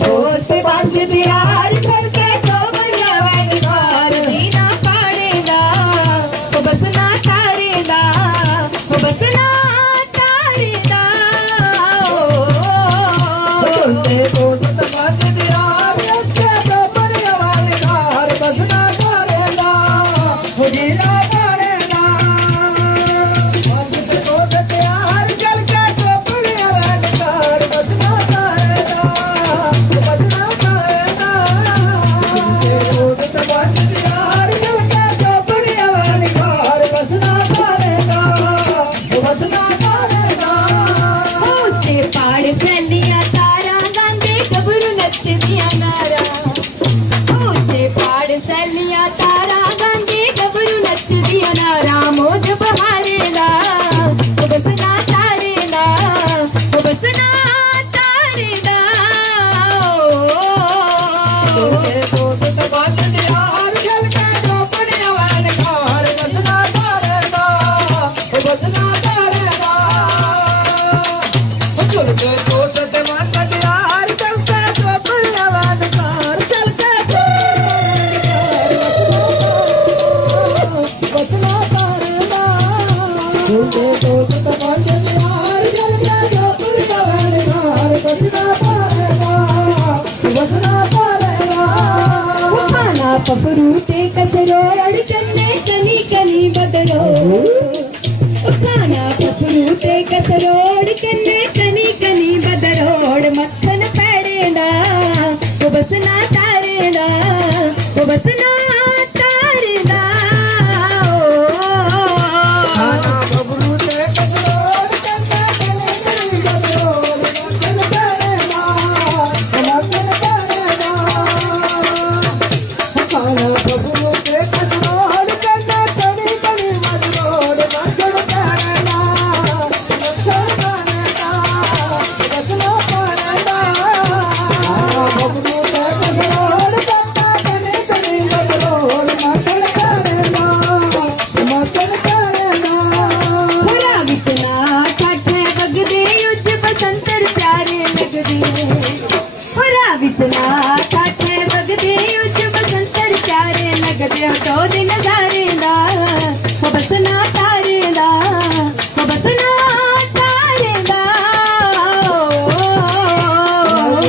post बंद दियार करके तो बढ़िया वैनकार जीना पाड़ेगा वो बसना तारेगा वो बसना तारेगा चलते पोस्ट बंद दियार करके तो बढ़िया वैनकार बसना तारेगा वो जीना पाड़ेगा चलते पोस्ट दियार करके तो बढ़िया वैनकार बसना तारेगा वो बसना तारेगा पोस्ट बंद दियार करके तो बढ़िया वैनकार बसना तारेगा वो बसना तारेगा ऊंचे पहाड़ फैलिया तारा गांधे गबरू नचदिया नारा ऊंचे पहाड़ फैलिया तारा गांधे गबरू नचदिया नारा मोज बहारेला वो बसना तारेला वो बसना तारेला पोस्ट बंद दियार करके तो बढ़िया वैनकार बसना तारेगा वो बसना तारेगा चलते पोस्ट बंद दियार करके तो बढ़िया वैनकार चलते बसना तारेगा चलते पोस्ट बंद दियार करके तो बढ़िया वैनकार बसना तारेगा बसना तारेगा खाना पपरू ते कसरो अड़चने कनी कनी बदलो खाना पपरू ते कसरो अड़चने कनी कनी बदलोड़ मक्खन पैड़ेदा वो बसना तारेदा वो बसना तारेदा खाना पपरू ते कसरो अड़चने कनी कनी बदलोड़ मक्खन पैड़ेदा मक्खन पैड़ेदा खाना पपरू ते कसरो अड़चने कनी कनी बदलोड़ मक्खन पैड़ेदा मक्खन पैड़ेदा बसना तारेगा खाना पपरू ते कसरो अड़चने कनी कनी बदलोड़ मक्खन पैड़ेदा मक्खन पैड़ेदा हुरा विचना काठे बगदे युद्ध बसंतर प्यारे लगदे हुरा विचना काठे बगदे युद्ध बसंतर प्यारे लगदे तो दिन जारेदा वो बसना तारेदा वो बसना तारेदा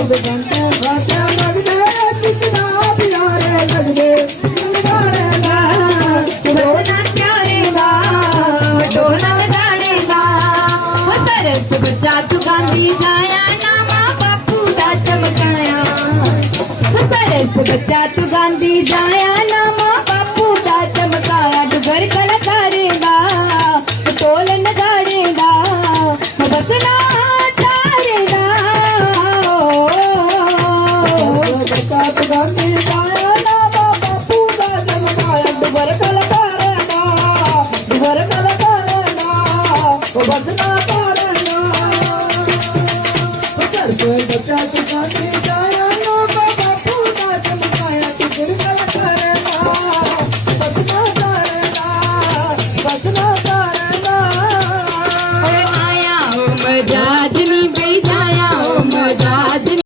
बसंतर बाटा लगदे कितना प्यारे लगदे गाड़ेगा डोला प्यारेगा डोला गाड़ेगा सरस बच्चा तू गांधी जाया नामा बापू दा चमकाया सरस बच्चा तू गांधी जाया नामा बापू दा चमकाया डुगर कलाकारेगा टोल नगाड़ेगा बसना तारेगा बच्चा तू गांधी जाया नामा बापू दा चमकाया डुगर कलाकारेगा डुगर कलाकारेगा वो बसना तारेगा बच्चा तू गांधी जाया नामा बापू दा चमकाया डुगर